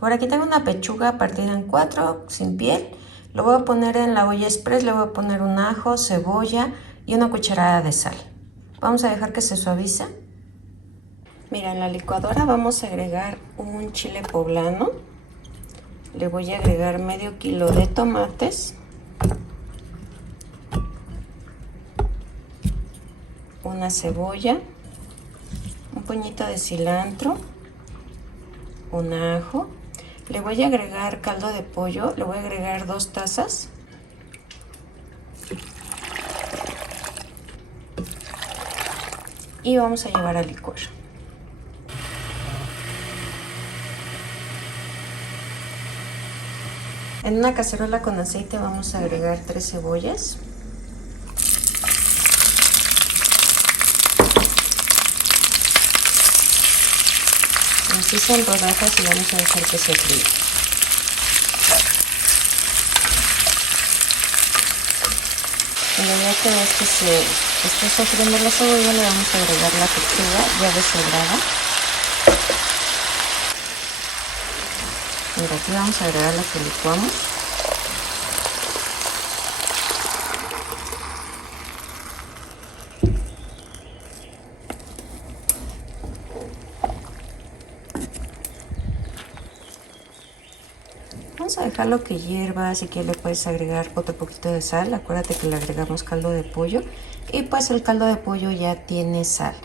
Por aquí tengo una pechuga partida en 4, sin piel. Lo voy a poner en la olla express, le voy a poner un ajo, cebolla y una cucharada de sal. Vamos a dejar que se suavice. Mira, en la licuadora vamos a agregar un chile poblano. Le voy a agregar medio kilo de tomates, una cebolla, un puñito de cilantro, un ajo. Le voy a agregar caldo de pollo, le voy a agregar 2 tazas. Y vamos a llevar a licuar. En una cacerola con aceite vamos a agregar 3 cebollas. Así son rodajas y vamos a dejar que se fríe. Ya que ves que se está sofriendo la cebolla, le vamos a agregar la pechuga ya deshebrada. Mira, aquí vamos a agregar lo que licuamos. Vamos a dejarlo que hierva, así que le puedes agregar otro poquito de sal. Acuérdate que le agregamos caldo de pollo y pues el caldo de pollo ya tiene sal.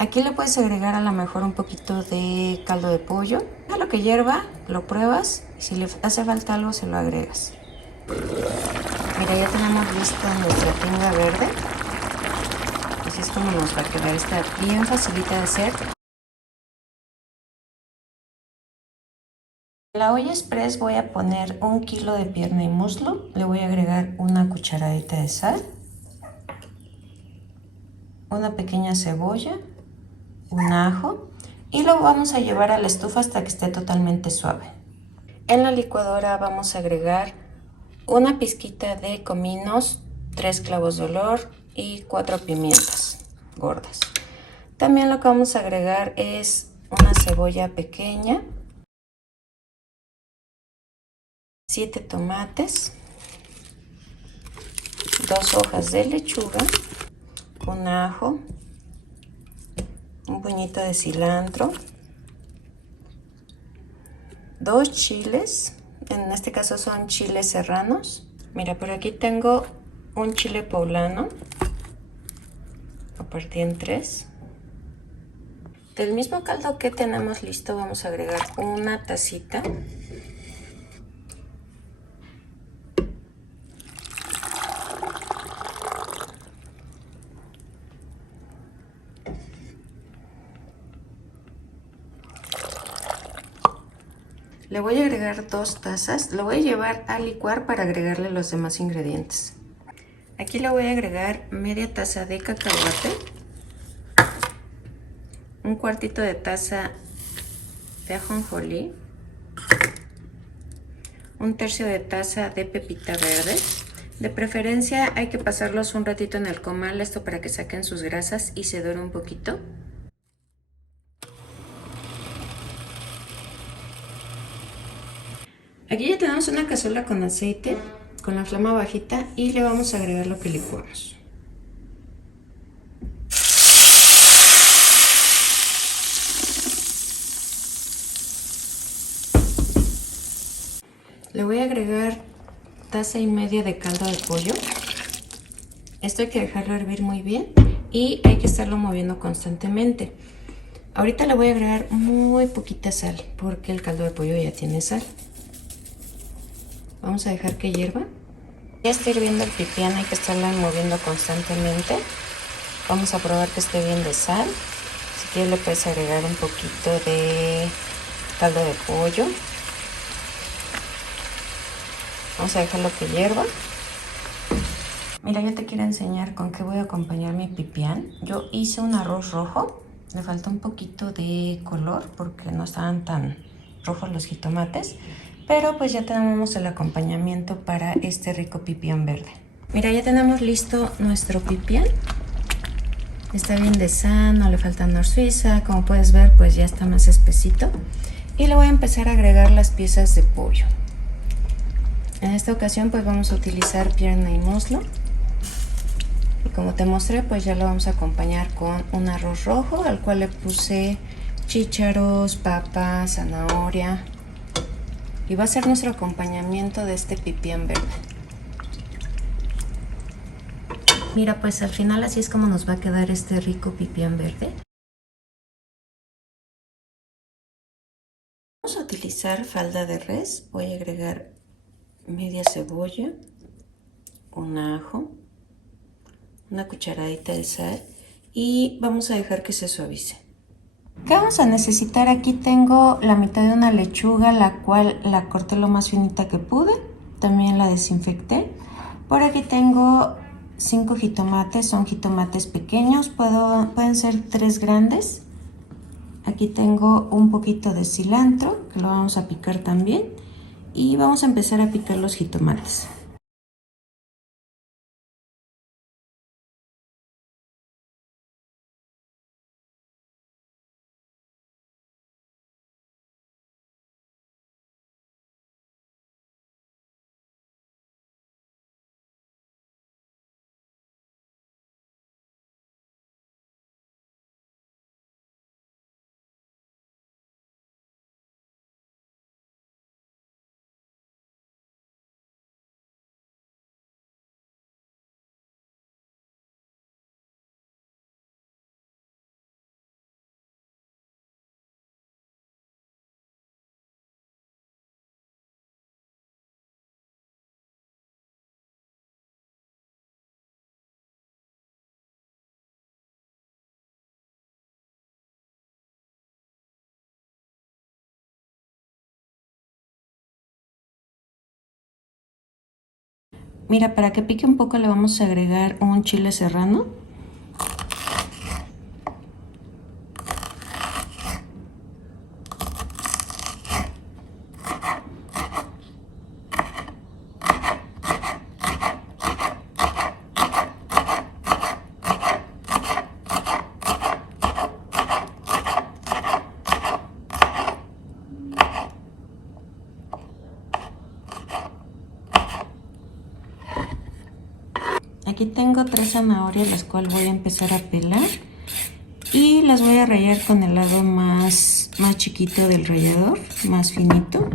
Aquí le puedes agregar a lo mejor un poquito de caldo de pollo. A lo que hierva, lo pruebas y si le hace falta algo se lo agregas. Mira, ya tenemos lista nuestra tinga verde. Así es como nos va a quedar. Está bien facilita de hacer. En la olla express voy a poner 1 kilo de pierna y muslo. Le voy a agregar una cucharadita de sal, una pequeña cebolla, un ajo y lo vamos a llevar a la estufa hasta que esté totalmente suave. En la licuadora vamos a agregar una pizquita de cominos, 3 clavos de olor y 4 pimientas gordas. También lo que vamos a agregar es una cebolla pequeña, 7 tomates, 2 hojas de lechuga, un ajo, un puñito de cilantro, 2 chiles, en este caso son chiles serranos. Mira, por aquí tengo un chile poblano, lo partí en 3. Del mismo caldo que tenemos listo vamos a agregar una tacita. Le voy a agregar 2 tazas, lo voy a llevar a licuar para agregarle los demás ingredientes. Aquí le voy a agregar media taza de cacahuate, un cuartito de taza de ajonjolí, un tercio de taza de pepita verde. De preferencia hay que pasarlos un ratito en el comal, esto para que saquen sus grasas y se dore un poquito. Aquí ya tenemos una cazuela con aceite, con la flama bajita y le vamos a agregar lo que licuamos. Le voy a agregar taza y media de caldo de pollo. Esto hay que dejarlo hervir muy bien y hay que estarlo moviendo constantemente. Ahorita le voy a agregar muy poquita sal porque el caldo de pollo ya tiene sal. Vamos a dejar que hierva. Ya está hirviendo el pipián, hay que estarlo moviendo constantemente. Vamos a probar que esté bien de sal. Si quieres le puedes agregar un poquito de caldo de pollo. Vamos a dejarlo que hierva. Mira, yo te quiero enseñar con qué voy a acompañar mi pipián. Yo hice un arroz rojo. Le falta un poquito de color porque no estaban tan rojos los jitomates. Pero pues ya tenemos el acompañamiento para este rico pipián verde. Mira, ya tenemos listo nuestro pipián. Está bien de sal, no le falta nor suiza. Como puedes ver, pues ya está más espesito. y le voy a empezar a agregar las piezas de pollo. En esta ocasión pues vamos a utilizar pierna y muslo. Y como te mostré, pues ya lo vamos a acompañar con un arroz rojo al cual le puse chícharos, papa, zanahoria. Y va a ser nuestro acompañamiento de este pipián verde. Mira, pues al final así es como nos va a quedar este rico pipián verde. Vamos a utilizar falda de res. Voy a agregar media cebolla, un ajo, una cucharadita de sal y vamos a dejar que se suavice. ¿Qué vamos a necesitar? Aquí tengo la mitad de una lechuga, la cual la corté lo más finita que pude. También la desinfecté. Por aquí tengo 5 jitomates, son jitomates pequeños, pueden ser 3 grandes. Aquí tengo un poquito de cilantro, que lo vamos a picar también. Y vamos a empezar a picar los jitomates. Mira, para que pique un poco le vamos a agregar un chile serrano. Aquí tengo 3 zanahorias, las cuales voy a empezar a pelar. Y las voy a rallar con el lado más chiquito del rallador, más finito.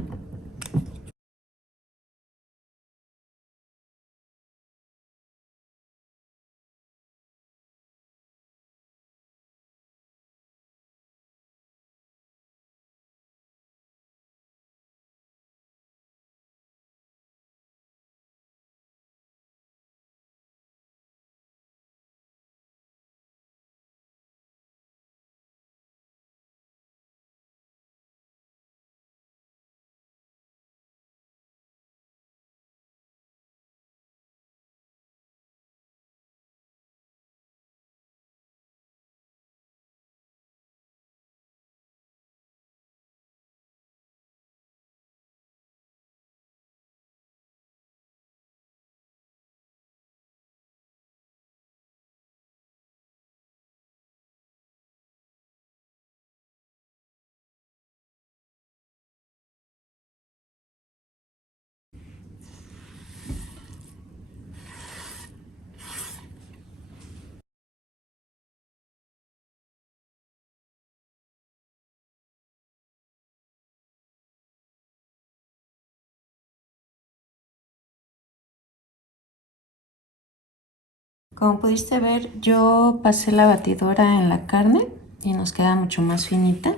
Como pudiste ver, yo pasé la batidora en la carne y nos queda mucho más finita.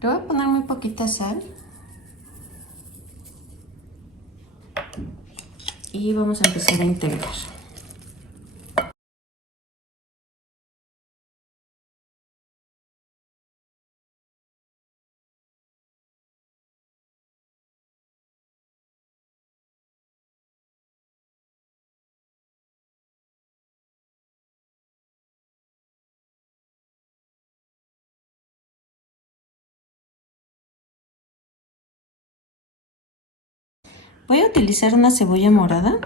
Le voy a poner muy poquita sal. Y vamos a empezar a integrar. Voy a utilizar una cebolla morada.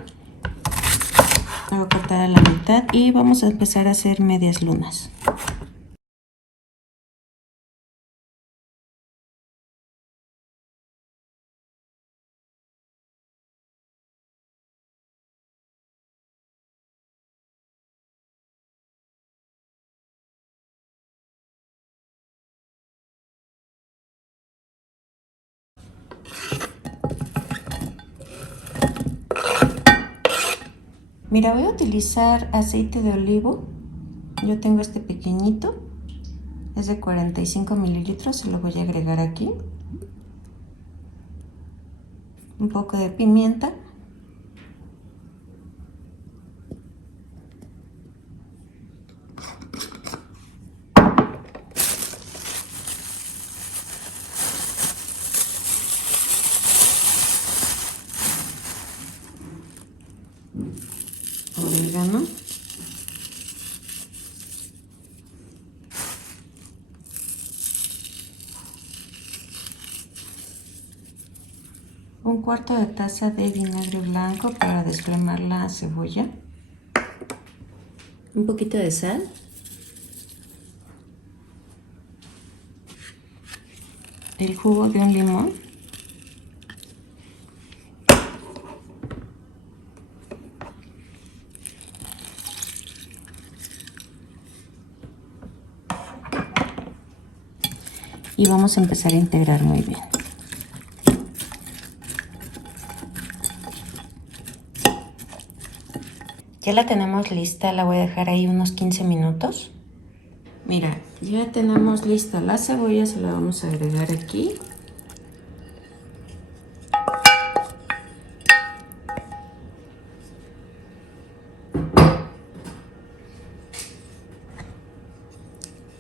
Lo voy a cortar a la mitad y vamos a empezar a hacer medias lunas. Mira, voy a utilizar aceite de olivo. Yo tengo este pequeñito. Es de 45 mililitros. Se lo voy a agregar aquí. Un poco de pimienta. Orégano. Un cuarto de taza de vinagre blanco para desflemar la cebolla. Un poquito de sal. El jugo de un limón. Y vamos a empezar a integrar muy bien. Ya la tenemos lista, la voy a dejar ahí unos 15 minutos. Mira, ya tenemos lista la cebolla, se la vamos a agregar aquí.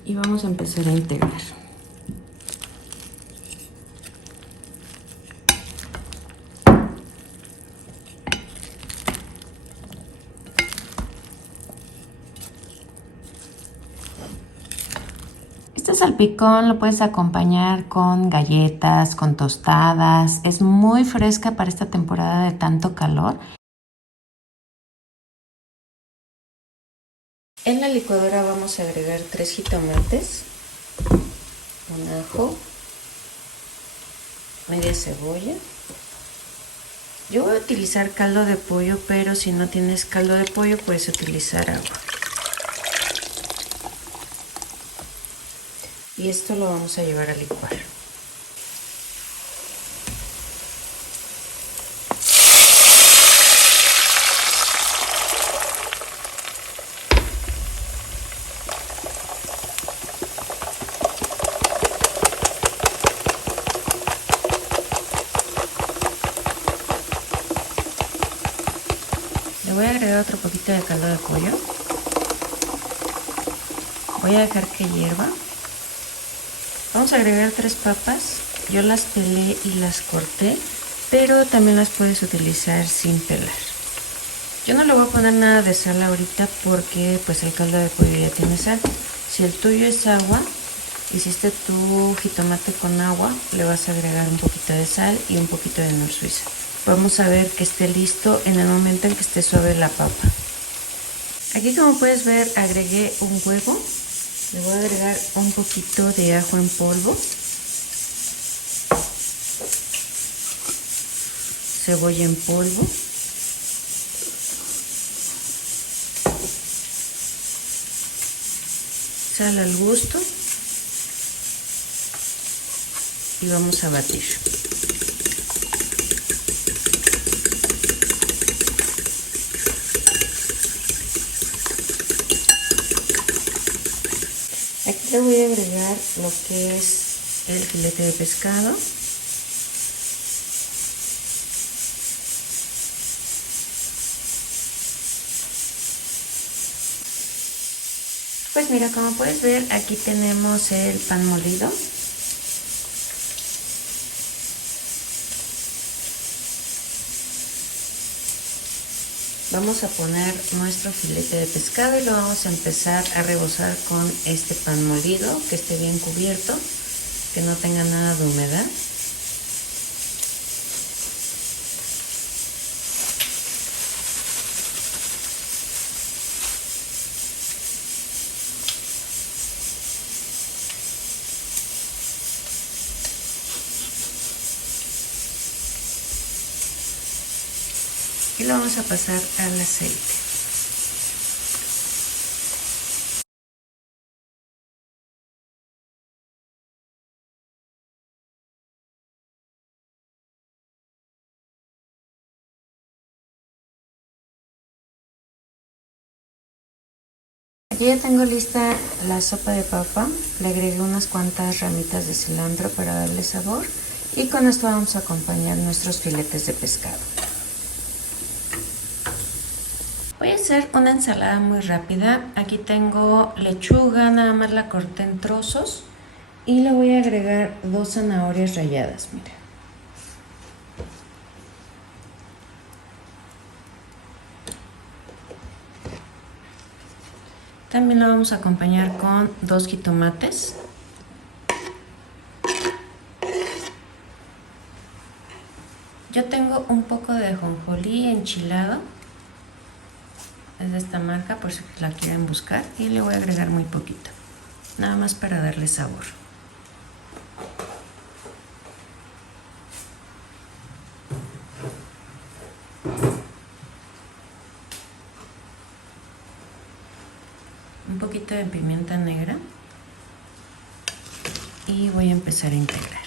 Y vamos a empezar a integrar. Este salpicón lo puedes acompañar con galletas, con tostadas. Es muy fresca para esta temporada de tanto calor. En la licuadora vamos a agregar 3 jitomates, un ajo, media cebolla. Yo voy a utilizar caldo de pollo, pero si no tienes caldo de pollo puedes utilizar agua. Y esto lo vamos a llevar a licuar. Le voy a agregar otro poquito de caldo de pollo. Voy a dejar que hierva. Vamos a agregar 3 papas. Yo las pelé y las corté, pero también las puedes utilizar sin pelar. Yo no le voy a poner nada de sal ahorita porque pues el caldo de pollo ya tiene sal. Si el tuyo es agua, hiciste tu jitomate con agua, le vas a agregar un poquito de sal y un poquito de nor suiza. Vamos a ver que esté listo en el momento en que esté suave la papa. Aquí, como puedes ver, agregué un huevo. Le voy a agregar un poquito de ajo en polvo, cebolla en polvo, sal al gusto y vamos a batir. Aquí le voy a agregar lo que es el filete de pescado. Pues mira, como puedes ver, aquí tenemos el pan molido. Vamos a poner nuestro filete de pescado y lo vamos a empezar a rebozar con este pan molido, que esté bien cubierto, que no tenga nada de humedad. y lo vamos a pasar al aceite. Aquí ya tengo lista la sopa de papa, le agregué unas cuantas ramitas de cilantro para darle sabor y con esto vamos a acompañar nuestros filetes de pescado. Voy a hacer una ensalada muy rápida. Aquí tengo lechuga, nada más la corté en trozos y le voy a agregar 2 zanahorias ralladas, mira. También lo vamos a acompañar con 2 jitomates. Yo tengo un poco de ajonjolí enchilado. Es de esta marca por si la quieren buscar. Y le voy a agregar muy poquito. Nada más para darle sabor. Un poquito de pimienta negra. Y voy a empezar a integrar.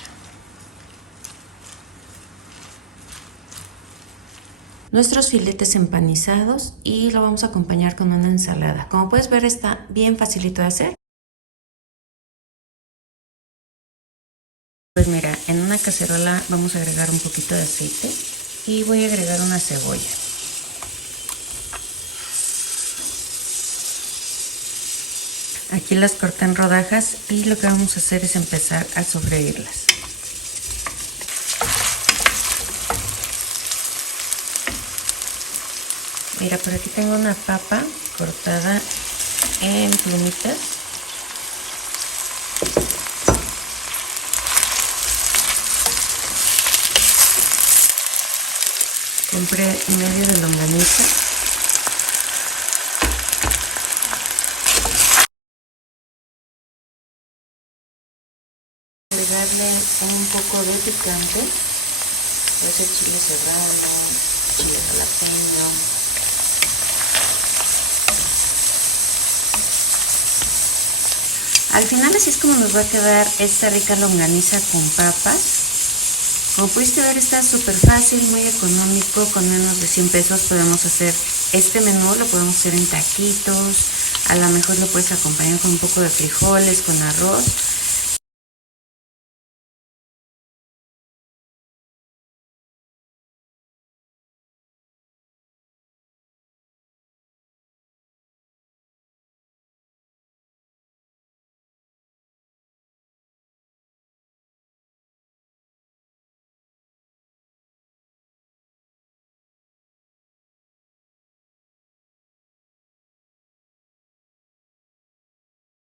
Nuestros filetes empanizados y lo vamos a acompañar con una ensalada. Como puedes ver, está bien facilito de hacer. Pues mira, en una cacerola vamos a agregar un poquito de aceite y voy a agregar una cebolla. Aquí las corté en rodajas y lo que vamos a hacer es empezar a sofreírlas. Mira, por aquí tengo una papa cortada en plumitas. Compré medio de longaniza. Agregarle un poco de picante, puede ser chile serrano, chile jalapeño. Al final así es como nos va a quedar esta rica longaniza con papas. Como pudiste ver, está súper fácil, muy económico, con menos de 100 pesos podemos hacer este menú, lo podemos hacer en taquitos, a lo mejor lo puedes acompañar con un poco de frijoles, con arroz.